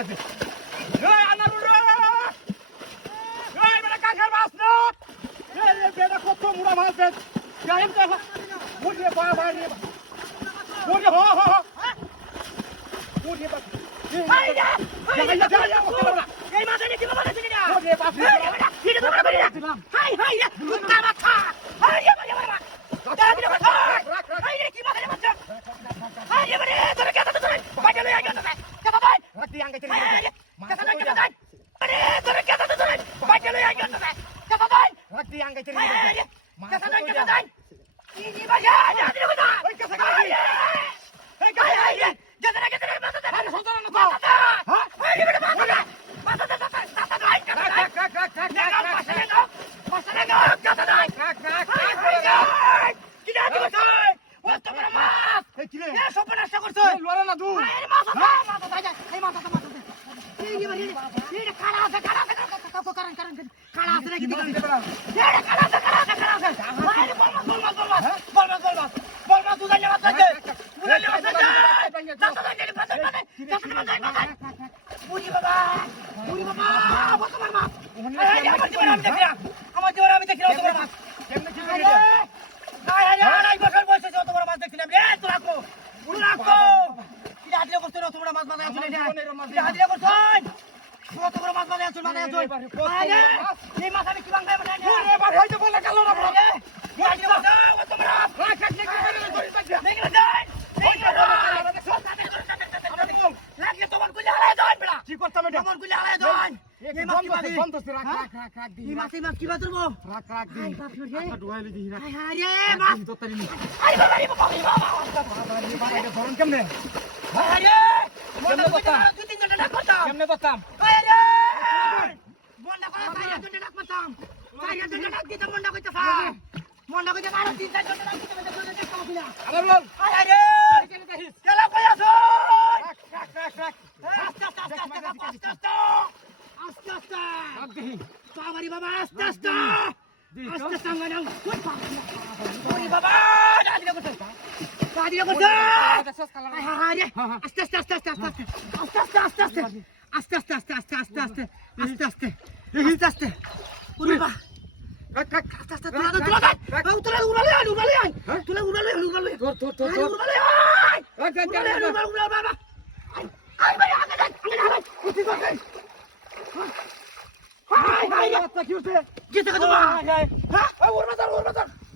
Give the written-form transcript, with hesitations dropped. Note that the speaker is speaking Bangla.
আসতেছে এই আনারুল রে এই বেটা কাকার মাছ না এই বেটা কত মুড়া মাছ দে গায়েম তো মুড়ে বাবা রে মুড়ে হো হো মুড়ে বাবা এই যা এই মাছ এনে কি বাবা দেখি না মুড়ে বাবা কি রে তোমরা করে দিলাম হাই হাই রে কুত্তা মাথা হাই রে বাবা দাঁড়া দিলে মাথা হাই রে কি মাছ রে মাছ হাই রে বাবা তোরে কে কথা তোরে বাজে লই আইছো তোরে কথা ভাই রাখতি আঙ্গে চলে কথা না কথা ভাই আরে তোরে কে কথা তোরে বাজে লই আইছো তোরে কথা ভাই রাখতি আঙ্গে চলে কথা না কথা ভাই কি বাজে যা দিলে কথা ওই কথা গাই এই গাই হাই রে যেতে না যেতে মাথা দে আরে সন্তনা না মাথা হ্যাঁ হাই রে বেটা মাথা দে মাথা দে মাথা ভাই কথা মাথা না কথা নাই কি না দিছ ও তোমরা মাছ এই কি রে এ সপনাশ করছ লড়া না দু আরে মাথা ভাই যা এই মাথা দে এই বাড়ি এই খাড়া আছে কারা আছে নাকি দিকে এই খাড়া আছে আরে বল মাছ তুই জানি মাছ আছে বুড়ি বাবা তোমার মাছ আমার জীবনে আমি দেখি তোমার মাছ কেমনে কি করে আড়াই বছর বয়সে তোমার মাছ দেখছিলাম রে তো রাখো কি হাজিরা করছো না তোমরা মাছ বাজায় আসলে কি হাজিরা করছো কত বড় মাছ বাজায় আসলে মানে আসলে এই মাছ আমি কি বাংলায় বানাই রে বাবা হইতে বলে গেল না বড় কি হাজিরা করছো ও তোমরা রাখ কি করে দেখি না যাই লাগলে তোমার গুলি হারায় যান বড়া কি করতাম এটা তোমার গুলি হারায় যান এই মাছ কি বাজে বন্ধ রাখ দি এই মাছ কি বাজরবো রাখ দি ডুয়াইলি দি রাখ আরে মাছ তো তারি আরে বাবা এটা ধরন কেমনে আরে কেমনে করতাম দুই তিন ঘন্টা ডাক করতাম কেমনে করতাম আরে বন্ডা করে সাইরা দুটো ডাক মারতাম সাইরা দুটো ডাক দিতাম বন্ডা কইতে আরো তিন চার ঘন্টা ডাক দিতাম দুটো ডাক খাওয়া আবার বল আরে কেলা কই আছো রাখ আস্তে বাবারি বাবা আস্তে সাঙ্গানাং ওরে বাবা দাদিরা করতে আস্তে ওরে বাবা কি হচ্ছে?